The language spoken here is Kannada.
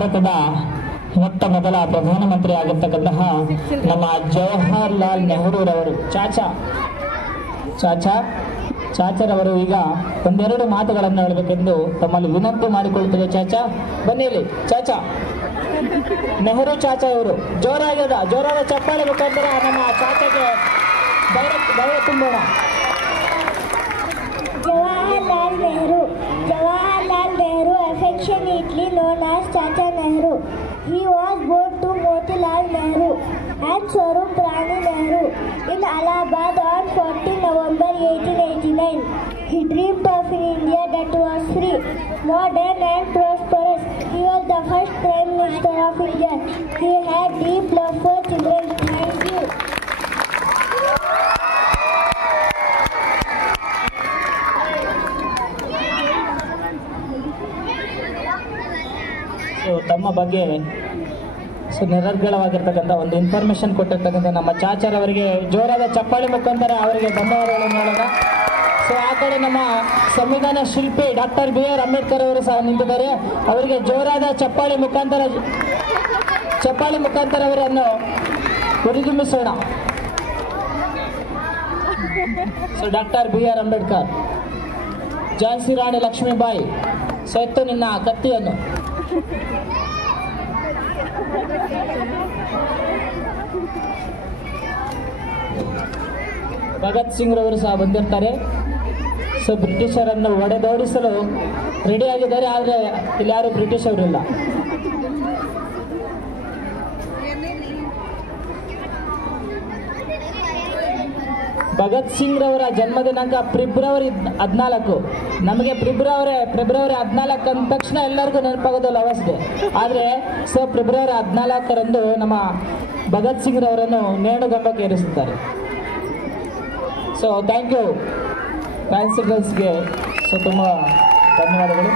ಭಾರತದ ಮೊಟ್ಟ ಮೊದಲ ಪ್ರಧಾನಮಂತ್ರಿ ಆಗಿರ್ತಕ್ಕಂತಹ ನಮ್ಮ ಜವಾಹರ್ಲಾಲ್ ನೆಹರೂರವರು ಚಾಚಾರವರು ಈಗ ಒಂದೆರಡು ಮಾತುಗಳನ್ನು ಹೇಳಬೇಕೆಂದು ತಮ್ಮಲ್ಲಿ ವಿನಂತಿ ಮಾಡಿಕೊಳ್ಳುತ್ತದೆ. ಚಾಚಾ ಬನ್ನಿ ಇಲ್ಲಿ. ಚಾಚಾ ನೆಹರು ಚಾಚಾ ಇವರು ಜೋರಾದ ಚಪ್ಪಾಳೆ ಮುಖಾಂತರ ನಮ್ಮ ಚಾಚಾಗೆ ಗೌರವ ತುಂಬೋಣ. Jawaharlal Nehru, affectionately known as Chacha Nehru. He was born to Motilal Nehru and Swarup Rani Nehru in Allahabad on 14 November 1889. He dreamed of an India that was free, modern and prosperous. He was the first Prime Minister of India. He had deep love for children. Thank you. ತಮ್ಮ ಬಗ್ಗೆ ನಿರರ್ಗಳವಾಗಿರ್ತಕ್ಕಂಥ ಒಂದು ಇನ್ಫಾರ್ಮೇಶನ್ ಕೊಟ್ಟಿರ್ತಕ್ಕಂಥ ನಮ್ಮ ಚಾಚಾರವರಿಗೆ ಜೋರಾದ ಚಪ್ಪಾಳೆ ಮುಖಾಂತರ ಅವರಿಗೆ ಧನ್ಯವಾದಗಳನ್ನು ಹೇಳೋಣ. ಸೊ ಆ ಕಡೆ ನಮ್ಮ ಸಂವಿಧಾನ ಶಿಲ್ಪಿ ಡಾಕ್ಟರ್ BR ಅಂಬೇಡ್ಕರ್ ಅವರು ಸಹ ನಿಂತಿದ್ದಾರೆ. ಅವರಿಗೆ ಜೋರಾದ ಚಪ್ಪಾಳೆ ಮುಖಾಂತರ ಅವರನ್ನು ಹುರಿದುಂಬಿಸೋಣ. So doctor BR Ambedkar, Jhansi Rani Lakshmibai, ಸೆತ್ತು ನಿನ್ನ ಕತ್ತಿಯನ್ನು. ಭಗತ್ ಸಿಂಗ್ ರವರು ಸಹ ಬಂದಿರ್ತಾರೆ. ಸೊ ಬ್ರಿಟಿಷರನ್ನು ಹೊಡೆದೋಡಿಸಲು ರೆಡಿ ಆಗಿದ್ದಾರೆ, ಆದರೆ ಇಲ್ಲಿ ಯಾರು ಬ್ರಿಟಿಷ್ ಅವರಿಲ್ಲ. ಭಗತ್ ಸಿಂಗ್ ರವರ ಜನ್ಮ ದಿನಾಂಕ ಫೆಬ್ರವರಿ 14. ನಮಗೆ ಫೆಬ್ರವರಿ 14 ಅಂದ ತಕ್ಷಣ ಎಲ್ಲರಿಗೂ ನೆನಪಾಗೋದು ಲವರ್ಸ್ ಡೇ. ಆದರೆ ಸೊ ಫೆಬ್ರವರಿ 14ರಂದು ನಮ್ಮ ಭಗತ್ ಸಿಂಗ್ ರವರನ್ನು ನೇಣುಗಂಬಕ್ಕೆ ಏರಿಸುತ್ತಾರೆ. ಸೊ ಥ್ಯಾಂಕ್ ಯು ಫ್ಯಾನ್ಸಿ ಗರ್ಲ್ಸ್ಗೆ. ಸೊ ತುಂಬ ಧನ್ಯವಾದಗಳು.